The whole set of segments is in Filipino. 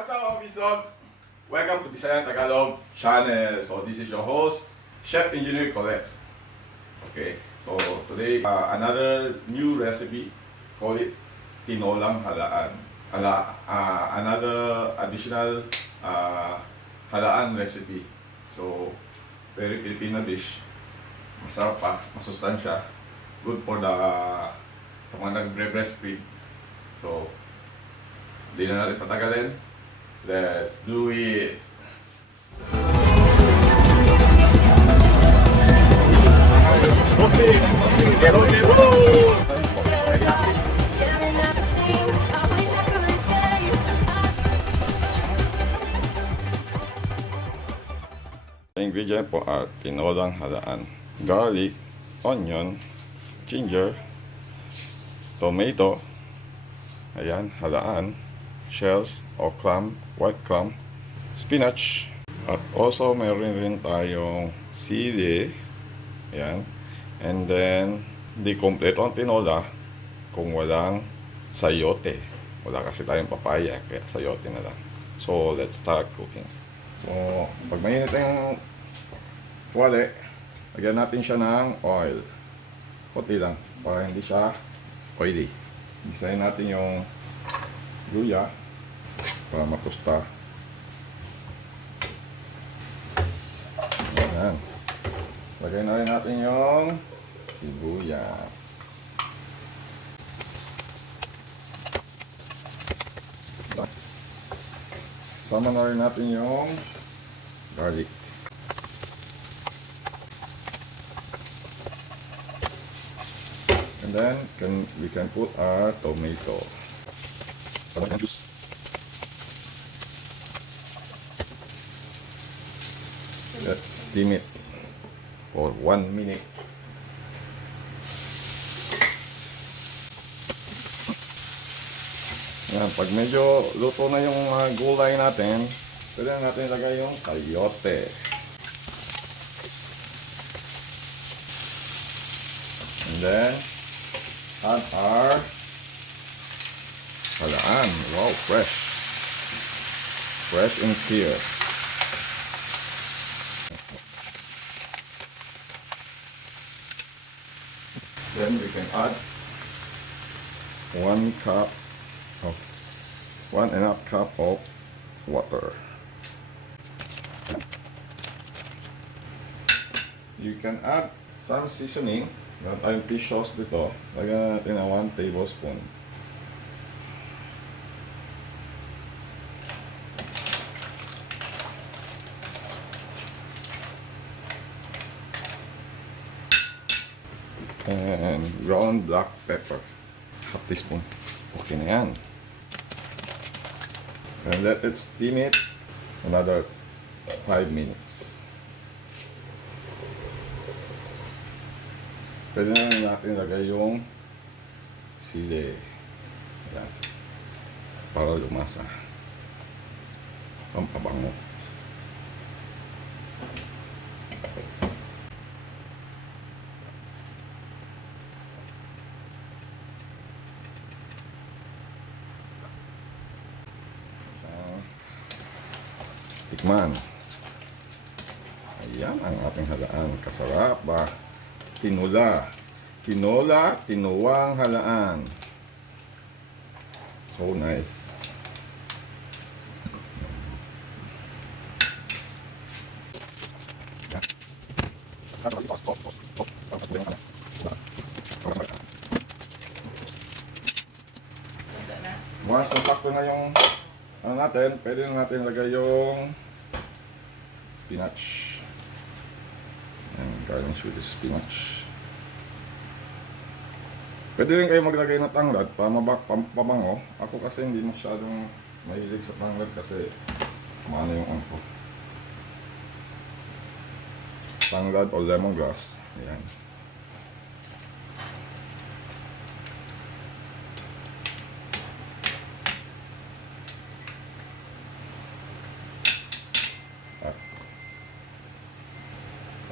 What's up, VisLog? Welcome to Visayang Tagalog channel. So this is your host, Chef Engineer Corlitz. Okay, so today another new recipe, call it Tinolang Halaan. Another additional halaan recipe. So very Filipino dish. Masarap pa, masustansya. Good for the sa mga nagbre-breastfeed. So hindi na natin patagalin. Let's do it! Okay! Hello, hello! Ingredient po are tinolang halaan, garlic, onion, ginger, tomato, ayan, halaan, shells o clam, white clam, spinach, at also meron rin tayong sili, ayan, and then di complete ang tinola kung walang sayote. Wala kasi tayong papaya, kaya sayote na lang. So let's start cooking. So pag mainit yung wali, lagyan natin siya ng oil, konti lang para hindi siya oily. Gisahin natin yung luya para mapusta. Ayan. Lagay na rin natin yung sibuyas. Sama na rin natin yung garlic. And then we can put our tomato. Juice. Let's steam it for 1 minute. Yan, pag medyo luto na yung mga gulay natin, pwede na natin ilagay yung sayote. And then add our halaan. Wow, fresh. Fresh and clear. Then we can add 1 and a half cup of water. You can add some seasoning. Meron tayong fish sauce dito. Lagyan natin na 1 tablespoon. And ground black pepper, half teaspoon. Okay na yan. And let it steam it another 5 minutes. Pwede na natin lagay yung sili. Ayan. Para lumasa. Pampabango. Tikman. Ayan ang ating halaan. Kasarap ba? Tinulang halaan. So nice. Once nasakto na yung natin, pwede na natin lagay yung spinach. And garnish with the spinach. Pwede rin kayo maglagay ng tanglad para pabango. Ako kasi hindi masyadong mahilig sa tanglad kasi maano yung angko. Tanglad o lemongrass. Ayan.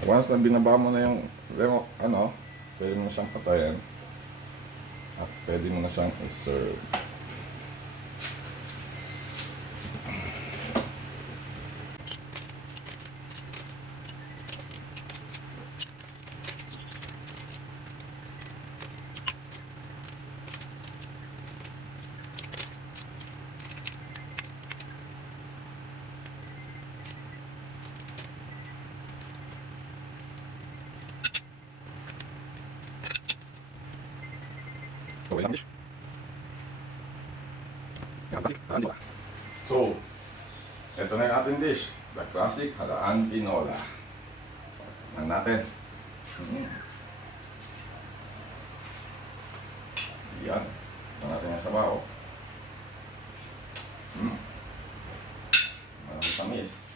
Once na binaba mo na yung pwede mo na siyang patayin at pwede mo na siyang i-serve. So, yan dish. So, ito na yung ating dish. The classic halaan tinola. Tingnan natin. Yan. Tingnan natin yung sabaw. Maraming tamis.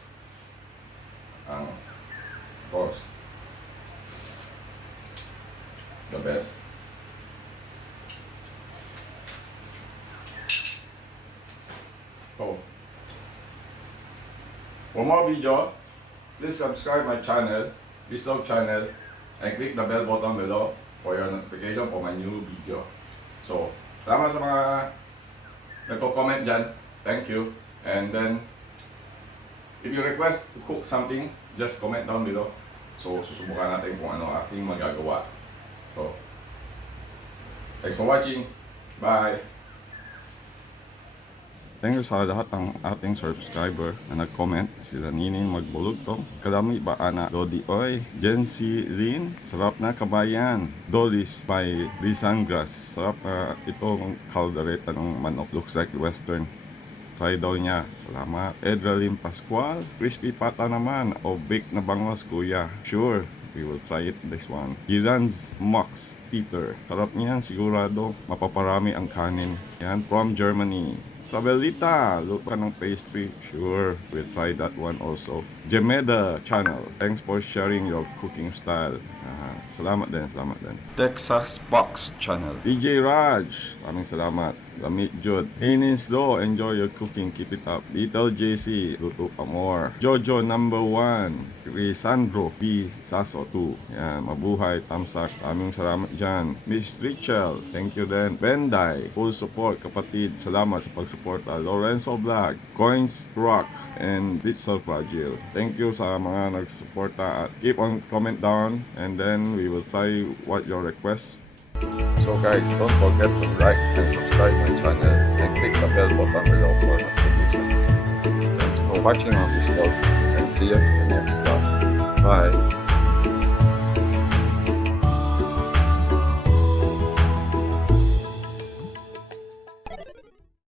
Ang, of course, the best. So, for more video, please subscribe my channel, VisLog channel, and click the bell button below for your notification for my new video. So, salamat sa mga nagko-comment dyan. Thank you. And then, if you request to cook something, just comment down below. So, susubukan natin kung ano ating magagawa. So, thanks for watching. Bye! Thank you sa lahat ng ating subscriber na nag-comment. Sila Nining Magbulugtong, Kalami Baana, Lodi Oy, Jency Lin, sarap na kabayan, Dolis by Visayang. Sarap itong kaldereta ng manok. Looks like western. Try daw niya. Salamat. Edralyn Pascual, crispy pata naman o baked na bangos kuya. Sure, we will try it this one. Gilan's Max Peter. Sarap niyan, sigurado mapaparami ang kanin. Yan, from Germany. Tabelita, look ka ng pastry. Sure, we'll try that one also. Jemeda channel, thanks for sharing your cooking style. Salamat din, salamat din. Texas Box channel. DJ Raj, maraming salamat. Lamit Jud. Inin Slow, enjoy your cooking, keep it up. Little JC, luto pa more. Jojo number 1. Crisandro B. Saso 2. Yan, mabuhay, tamsak. Maraming salamat dyan. Miss Richel, thank you din. Benday, full support kapatid. Salamat sa pagsuporta. Lorenzo Vlog, Coins Rock, and Little Fragile. Thank you sa mga nagsuporta. Keep on comment down and then we will try what your request. So guys, don't forget to like and subscribe my channel and click the bell button below for notification. Thanks for watching on this vlog and see you in the next vlog. Bye!